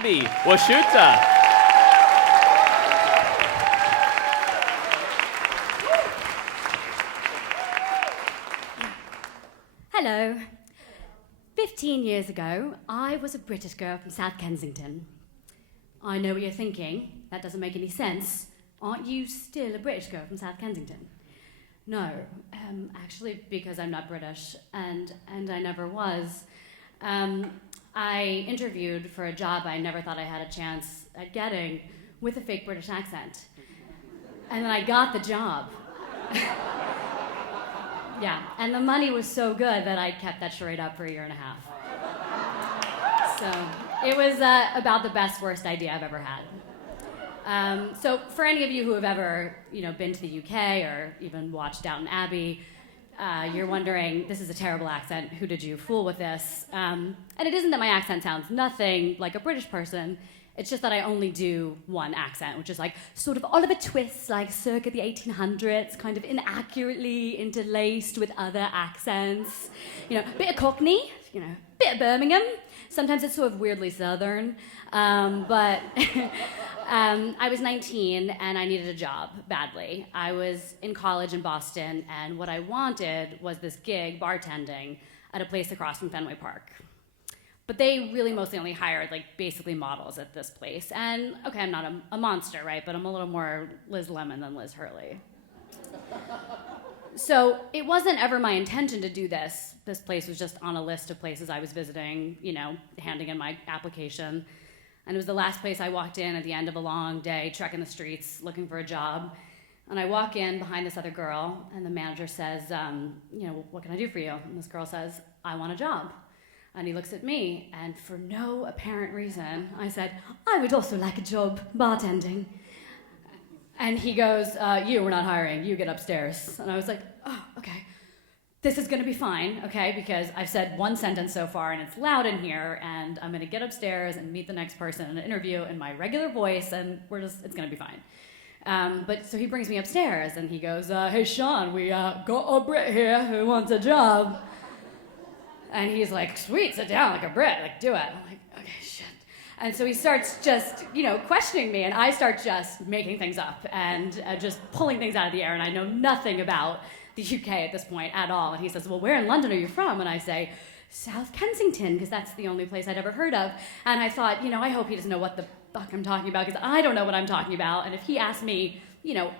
Abby, Washuta. Hello. 15 years ago, I was a British girl from South Kensington. I know what you're thinking. That doesn't make any sense. Aren't you still a British girl from South Kensington? No, actually, because I'm not British, and I never was. I interviewed for a job I never thought I had a chance at getting with a fake British accent. And then I got the job. Yeah, and the money was so good that I kept that charade up for a year and a half. So it was about the best, worst idea I've ever had. So for any of you who have ever, been to the UK or even watched Downton Abbey, you're wondering, this is a terrible accent. Who did you fool with this? And it isn't that my accent sounds nothing like a British person. It's just that I only do one accent, which is like sort of Oliver Twist, like circa the 1800s, kind of inaccurately interlaced with other accents. Bit of Cockney, bit of Birmingham. Sometimes it's sort of weirdly Southern. But I was 19 and I needed a job badly. I was in college in Boston, and what I wanted was this gig bartending at a place across from Fenway Park. But they really mostly only hired basically models at this place. And okay, I'm not a monster, right? But I'm a little more Liz Lemon than Liz Hurley. So it wasn't ever my intention to do this. This place was just on a list of places I was visiting, handing in my application. And it was the last place I walked in at the end of a long day, trekking the streets, looking for a job. And I walk in behind this other girl, and the manager says, what can I do for you? And this girl says, I want a job. And he looks at me, and for no apparent reason, I said, I would also like a job bartending. And he goes, we're not hiring, you get upstairs. And I was like, oh, okay. This is gonna be fine, okay? Because I've said one sentence so far, and it's loud in here, and I'm gonna get upstairs and meet the next person in an interview in my regular voice, and it's gonna be fine. But so he brings me upstairs, and he goes, hey, Sean, we got a Brit here who wants a job. And he's like, sweet, sit down like a Brit, do it. I'm like, okay, shit. And so he starts just, questioning me, and I start just making things up and just pulling things out of the air, and I know nothing about the UK at this point at all. And he says, well, where in London are you from? And I say, South Kensington, because that's the only place I'd ever heard of. And I thought, I hope he doesn't know what the fuck I'm talking about, because I don't know what I'm talking about. And if he asks me,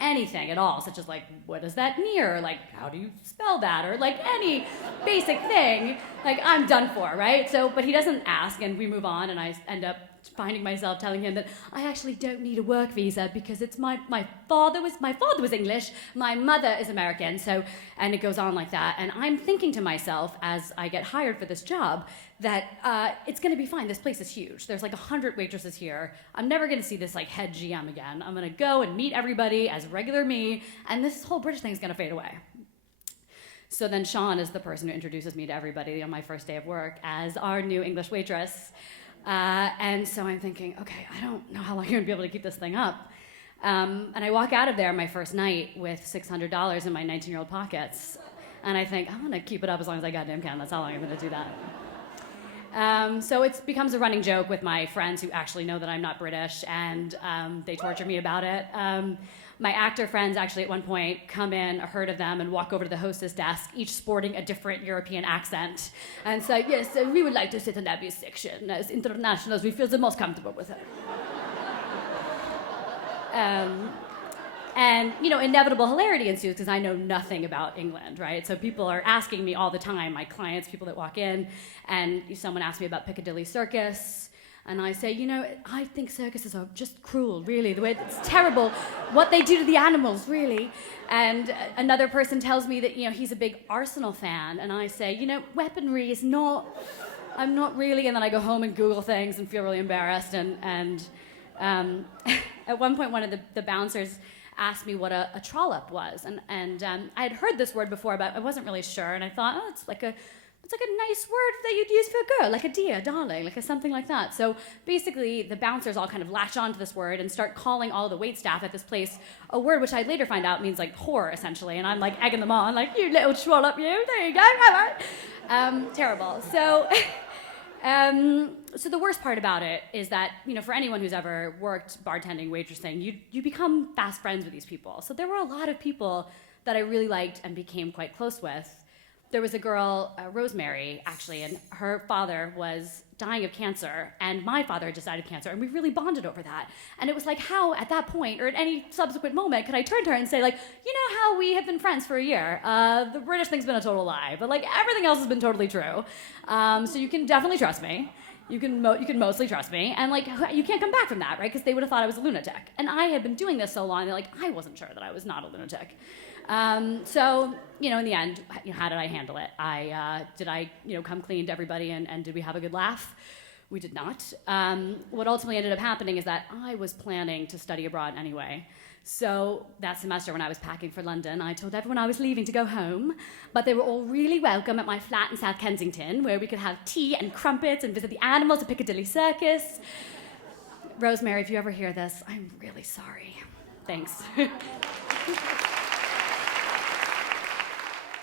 anything at all, such as what is that near? How do you spell that? Or any basic thing, I'm done for, right? So, but he doesn't ask, and we move on, and I end up finding myself telling him that I actually don't need a work visa because it's my father was English, my mother is American, so, and it goes on like that. And I'm thinking to myself as I get hired for this job that it's gonna be fine. This place is huge. There's 100 waitresses here. I'm never gonna see this head GM again. I'm gonna go and meet everybody as regular me, and this whole British thing's gonna fade away. So then Sean is the person who introduces me to everybody on my first day of work as our new English waitress. And so I'm thinking, okay, I don't know how long I'm gonna be able to keep this thing up. And I walk out of there my first night with $600 in my 19-year-old pockets. And I think, I'm gonna keep it up as long as I goddamn can. That's how long I'm gonna do that. So it becomes a running joke with my friends who actually know that I'm not British, and they torture me about it. My actor friends actually at one point come in, a herd of them, and walk over to the hostess desk, each sporting a different European accent, and say, yes, we would like to sit in Abby's section. As internationals, we feel the most comfortable with her. And, inevitable hilarity ensues because I know nothing about England, right? So people are asking me all the time, my clients, people that walk in, and someone asks me about Piccadilly Circus. And I say, I think circuses are just cruel, really. The way it's terrible what they do to the animals, really. And another person tells me that, he's a big Arsenal fan. And I say, weaponry is not, I'm not really. And then I go home and Google things and feel really embarrassed. And at one point, one of the bouncers asked me what a trollop was. And I had heard this word before, but I wasn't really sure. And I thought, it's like a nice word that you'd use for a girl, like a dear, darling, like something like that. So basically, the bouncers all kind of latch onto this word and start calling all the waitstaff at this place a word which I later find out means whore, essentially. And I'm egging them on, you little trollop, you. There you go. Terrible. So So the worst part about it is that, for anyone who's ever worked bartending, waitressing, you become fast friends with these people. So there were a lot of people that I really liked and became quite close with. There was a girl, Rosemary, actually, and her father was dying of cancer, and my father had just died of cancer, and we really bonded over that. And it was like, how, at that point, or at any subsequent moment, could I turn to her and say, like, you know how we have been friends for a year? The British thing's been a total lie, but, like, everything else has been totally true. So you can definitely trust me. You can mostly trust me, and, like, you can't come back from that, right? Because they would have thought I was a lunatic. And I had been doing this so long, like, I wasn't sure that I was not a lunatic. So, in the end, how did I handle it? Did I come clean to everybody and did we have a good laugh? We did not. What ultimately ended up happening is that I was planning to study abroad anyway. So that semester when I was packing for London, I told everyone I was leaving to go home, but they were all really welcome at my flat in South Kensington, where we could have tea and crumpets and visit the animals at Piccadilly Circus. Rosemary, if you ever hear this, I'm really sorry. Thanks.